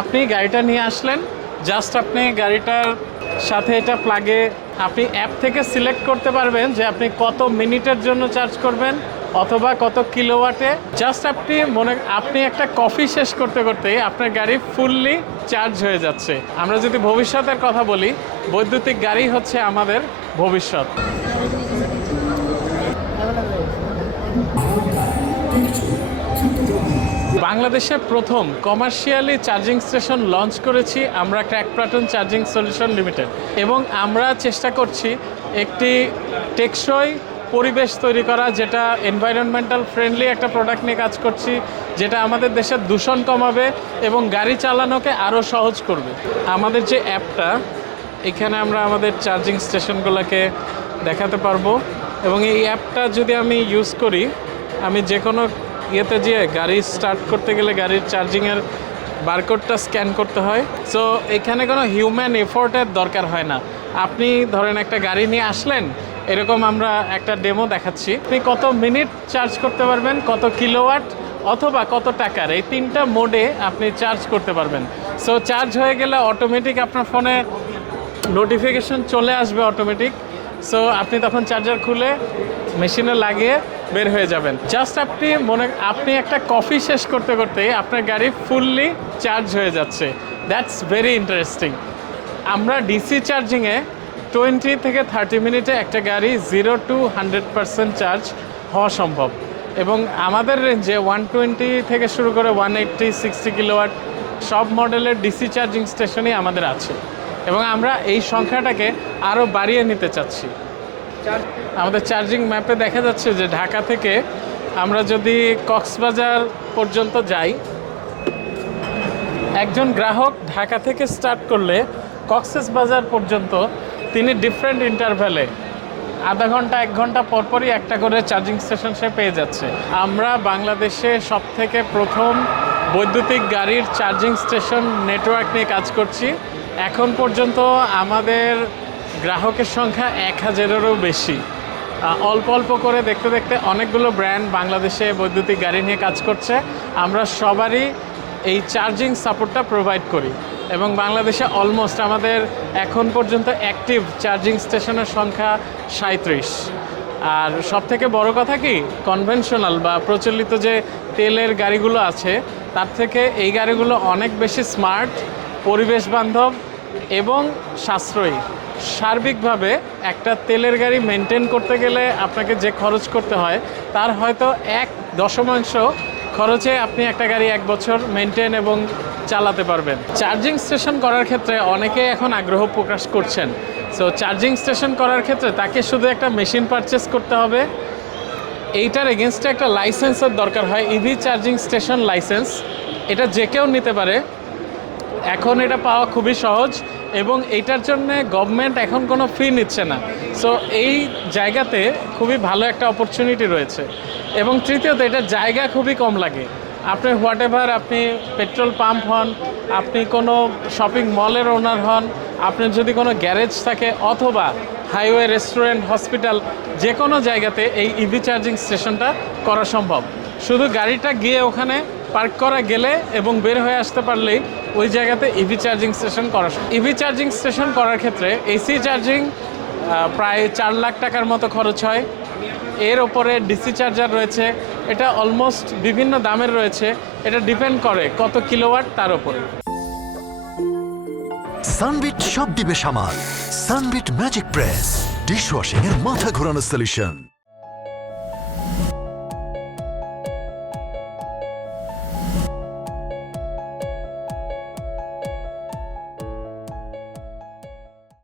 আপনি গাড়িটা নিয়ে আসলেন জাস্ট আপনি গাড়িটার সাথে এটা প্লাগে আপনি অ্যাপ থেকে সিলেক্ট করতে পারবেন যে আপনি কত মিনিটের জন্য চার্জ করবেন অথবা কত কিলোওয়াটে। জাস্ট আপনি মনে, আপনি একটা কফি শেষ করতে করতেই আপনার গাড়ি ফুললি চার্জ হয়ে যাচ্ছে। আমরা যদি ভবিষ্যতের কথা বলি, বৈদ্যুতিক গাড়ি হচ্ছে আমাদের ভবিষ্যৎ। বাংলাদেশে প্রথম কমার্শিয়ালি চার্জিং স্টেশন লঞ্চ করেছি আমরা crack platoon charging solution limited এবং আমরা চেষ্টা করছি একটি টেকসই পরিবেশ তৈরি করা, যেটা এনভায়রনমেন্টাল ফ্রেন্ডলি একটা প্রোডাক্ট নিয়ে কাজ করছি, যেটা আমাদের দেশের দূষণ কমাবে এবং গাড়ি চালানোকে আরও সহজ করবে। আমাদের যে অ্যাপটা, এখানে আমরা আমাদের চার্জিং স্টেশনগুলোকে দেখাতে পারব। এবং এই অ্যাপটা যদি আমি ইউজ করি, আমি যে কোনো ইয়েতে যেয়ে গাড়ি স্টার্ট করতে গেলে গাড়ির চার্জিংয়ের বারকোডটা স্ক্যান করতে হয়। সো এখানে কোনো হিউম্যান এফোর্টের দরকার হয় না। আপনি ধরেন একটা গাড়ি নিয়ে আসলেন, এরকম আমরা একটা ডেমো দেখাচ্ছি। আপনি কত মিনিট চার্জ করতে পারবেন, কত কিলোওয়াট অথবা কত টাকার, এই তিনটা মোডে আপনি চার্জ করতে পারবেন। সো চার্জ হয়ে গেলে অটোমেটিক আপনার ফোনে নোটিফিকেশন চলে আসবে অটোমেটিক সো আপনি তখন চার্জার খুলে মেশিনে লাগিয়ে বের হয়ে যাবেন। জাস্ট আপনি মনে, আপনি একটা কফি শেষ করতে করতেই আপনার গাড়ি ফুললি চার্জ হয়ে যাচ্ছে। দ্যাটস ভেরি ইন্টারেস্টিং আমরা ডিসি চার্জিংয়ে টোয়েন্টি থেকে থার্টি মিনিটে একটা গাড়ি zero to hundred percent charge হওয়া সম্ভব। এবং আমাদের রেঞ্জে ওয়ান টোয়েন্টি থেকে শুরু করে ওয়ান এইট্টি সিক্সটি কিলোওয়াট সব মডেলের ডিসি চার্জিং স্টেশনই আমাদের আছে। এবং আমরা এই সংখ্যাটাকে আরও বাড়িয়ে নিতে চাচ্ছি। আমাদের চার্জিং ম্যাপে দেখা যাচ্ছে যে ঢাকা থেকে আমরা যদি কক্সবাজার পর্যন্ত যাই, একজন গ্রাহক ঢাকা থেকে স্টার্ট করলে কক্সেস বাজার পর্যন্ত তিনি ডিফারেন্ট ইন্টারভ্যালে আধা ঘণ্টা, এক ঘণ্টা পরপরই একটা করে চার্জিং স্টেশন সে পেয়ে যাচ্ছে। আমরা বাংলাদেশে সব থেকে প্রথম বৈদ্যুতিক গাড়ির চার্জিং স্টেশন নেটওয়ার্ক নিয়ে কাজ করছি। এখন পর্যন্ত আমাদের গ্রাহকের সংখ্যা এক হাজারেরও বেশি। অল্প অল্প করে দেখতে দেখতে অনেকগুলো ব্র্যান্ড বাংলাদেশে বৈদ্যুতিক গাড়ি নিয়ে কাজ করছে। আমরা সবারই এই চার্জিং সাপোর্টটা প্রোভাইড করি এবং বাংলাদেশে অলমোস্ট আমাদের এখন পর্যন্ত অ্যাক্টিভ চার্জিং স্টেশনের সংখ্যা সাঁত্রিশ আর সব থেকে বড় কথা কি? কনভেনশনাল বা প্রচলিত যে তেলের গাড়িগুলো আছে, তার থেকে এই গাড়িগুলো অনেক বেশি স্মার্ট পরিবেশ বান্ধব এবং সাশ্রয়ী। সার্বিকভাবে একটা তেলের গাড়ি মেনটেন করতে গেলে আপনাকে যে খরচ করতে হয়, তার হয়তো এক দশমাংশ খরচে আপনি একটা গাড়ি এক বছর মেনটেন এবং চালাতে পারবেন। চার্জিং স্টেশন করার ক্ষেত্রে অনেকে এখন আগ্রহ প্রকাশ করছেন। সো চার্জিং স্টেশন করার ক্ষেত্রে তাকে শুধু একটা মেশিন পারচেস করতে হবে। এইটার এগেনস্টে একটা লাইসেন্সের দরকার হয় ইভি চার্জিং স্টেশন লাইসেন্স এটা যে কেউ নিতে পারে এখন এটা পাওয়া খুবই সহজ এবং এটার জন্য গভর্নমেন্ট এখন কোনো ফি নিচ্ছে না। সো এই জায়গাতে খুবই ভালো একটা অপরচুনিটি রয়েছে। এবং তৃতীয়ত, এটা জায়গা খুবই কম লাগে। আপনি হোয়াট এভার আপনি পেট্রোল পাম্প হন, আপনি কোনো শপিং মলের ওনার হন আপনার যদি কোনো গ্যারেজ থাকে অথবা হাইওয়ে রেস্টুরেন্ট হসপিটাল যে কোনো জায়গাতে এই ইভি চার্জিং স্টেশনটা করা সম্ভব। শুধু গাড়িটা গিয়ে ওখানে পার্ক করা গেলে এবং বের হয়ে আসতে পারলেই ওই জায়গাতে ইভি চার্জিং স্টেশন করা ইভি চার্জিং স্টেশন করার ক্ষেত্রে এসি চার্জিং প্রায় চার লাখ টাকার মতো খরচ হয়। এর ওপরে ডিসি চার্জার রয়েছে। এটা অলমোস্ট বিভিন্ন দামের রয়েছে। এটা ডিপেন্ড করে কত কিলোওয়াট তার উপরে সানবিট সব দিবে সামাল। সানবিট ম্যাজিক প্রেস ডিশওয়াশিং এর মাথা ঘোরানো সলিউশন